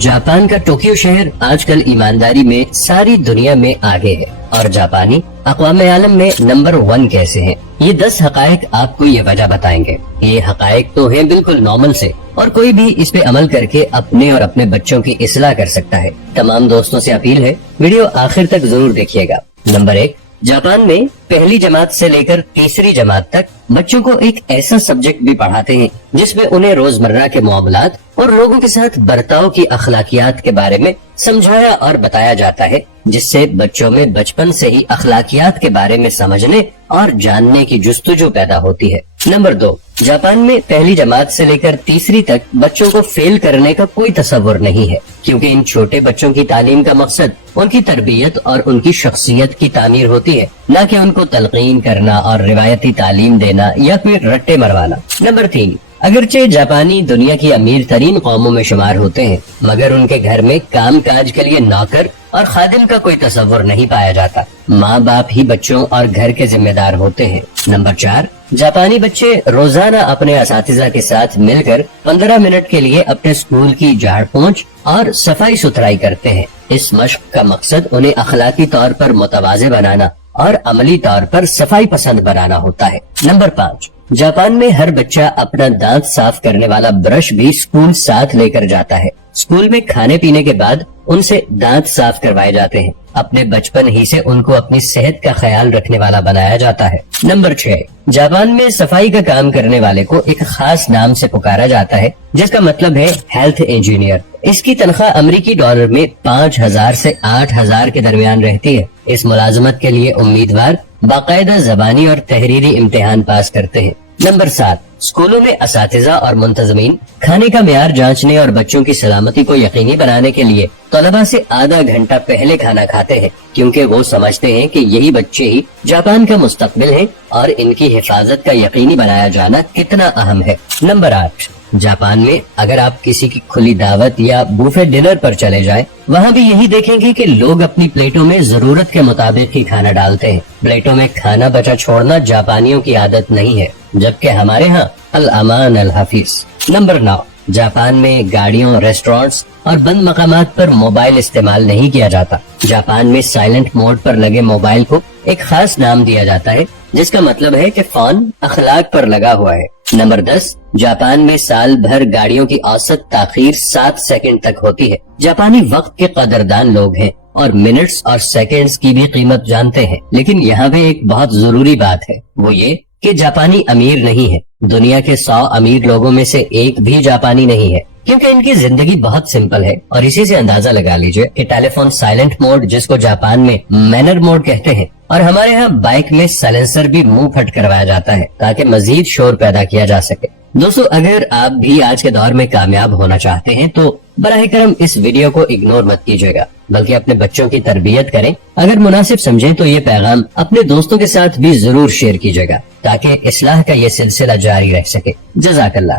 Japan का Tokyo शहर आजकल ईमानदारी में सारी दुनिया में आगे है और जापानी अक़वाम आलम में नंबर 1 कैसे हैं। ये 10 हकायक आपको ये वजह बताएंगे। ये हकायक तो हैं बिल्कुल नॉर्मल से और कोई भी इस पे अमल करके अपने और अपने बच्चों की इस्लाह कर सकता है। तमाम दोस्तों से अपील है, वीडियो आखिर तक जरूर देखिएगा। नंबर 1, जापान में पहली जमात से लेकर तीसरी जमात तक बच्चों को एक ऐसा सब्जेक्ट भी पढ़ाते हैं जिसमें उन्हें रोजमर्रा के मामलात और लोगों के साथ बर्ताव की अखलाकियात के बारे में समझाया और बताया जाता है, जिससे बच्चों में बचपन से ही अखलाकियात के बारे में समझने और जानने की जुस्तजू पैदा होती है। नंबर 2, जापान में पहली जमात से लेकर तीसरी तक बच्चों को फेल करने का कोई तसव्वुर नहीं है, क्योंकि इन छोटे बच्चों की तालीम का मकसद उनकी तरबियत और उनकी शख्सियत की तामीर होती है, न कि उनको तलकीन करना और रिवायती तालीम देना या फिर रट्टे मरवाना। नंबर 3, अगरचे जापानी दुनिया की अमीर तरीन कौमों में शुमार होते हैं, मगर उनके घर में काम काज के लिए नौकर और खादिम का कोई तसव्वुर नहीं पाया जाता। माँ बाप ही बच्चों और घर के जिम्मेदार होते हैं। नंबर 4, जापानी बच्चे रोजाना अपने असातिज़ा के साथ मिलकर 15 मिनट के लिए अपने स्कूल की झाड़ पोंछ और सफाई सुथराई करते हैं। इस मश्क का मकसद उन्हें अखलाकी तौर पर मुतवाज़े बनाना और अमली तौर पर सफाई पसंद बनाना होता है। नंबर 5, जापान में हर बच्चा अपना दांत साफ करने वाला ब्रश भी स्कूल साथ लेकर जाता है। स्कूल में खाने पीने के बाद उनसे दांत साफ करवाए जाते हैं। अपने बचपन ही से उनको अपनी सेहत का ख्याल रखने वाला बनाया जाता है। नंबर 6, जापान में सफाई का काम करने वाले को एक खास नाम से पुकारा जाता है, जिसका मतलब है हेल्थ इंजीनियर। इसकी तनख्वाह अमेरिकी डॉलर में 5,000 से 8,000 के दरमियान रहती है। इस मुलाजमत के लिए उम्मीदवार बाकायदा ज़बानी और तहरीरी इम्तिहान पास करते हैं। नंबर 7, स्कूलों में असातिज़ा और मुंतज़मीन खाने का मेयार जांचने और बच्चों की सलामती को यकीनी बनाने के लिए तलबा से आधा घंटा पहले खाना खाते हैं, क्योंकि वो समझते हैं कि यही बच्चे ही जापान का मुस्तकबिल हैं और इनकी हिफाजत का यकीनी बनाया जाना कितना अहम है। नंबर 8, जापान में अगर आप किसी की खुली दावत या बुफे डिनर पर चले जाएं, वहाँ भी यही देखेंगे कि लोग अपनी प्लेटों में जरूरत के मुताबिक ही खाना डालते हैं। प्लेटों में खाना बचा छोड़ना जापानियों की आदत नहीं है, जबकि हमारे यहाँ अल अमान अल हफीज। नंबर 9, जापान में गाड़ियों, रेस्टोरेंट्स और बंद मकामात पर मोबाइल इस्तेमाल नहीं किया जाता। जापान में साइलेंट मोड पर लगे मोबाइल को एक खास नाम दिया जाता है, जिसका मतलब है कि फोन अखलाक पर लगा हुआ है। नंबर 10, जापान में साल भर गाड़ियों की औसत ताखीर 7 सेकंड तक होती है। जापानी वक्त के कदरदान लोग हैं और मिनट्स और सेकंड्स की भी कीमत जानते हैं, लेकिन यहाँ पे एक बहुत जरूरी बात है, वो ये कि जापानी अमीर नहीं है। दुनिया के 100 अमीर लोगों में से एक भी जापानी नहीं है, क्योंकि इनकी जिंदगी बहुत सिंपल है। और इसी से अंदाजा लगा लीजिए कि टेलीफोन साइलेंट मोड, जिसको जापान में मैनर मोड कहते हैं, और हमारे यहाँ बाइक में साइलेंसर भी मुंह फट करवाया जाता है ताकि मजीद शोर पैदा किया जा सके। दोस्तों, अगर आप भी आज के दौर में कामयाब होना चाहते हैं तो बराह करम इस वीडियो को इग्नोर मत कीजिएगा, बल्कि अपने बच्चों की तरबियत करें। अगर मुनासिब समझें तो ये पैगाम अपने दोस्तों के साथ भी जरूर शेयर कीजिएगा, ताकि इस्लाह का ये सिलसिला जारी रह सके। जज़ाकल्लाह।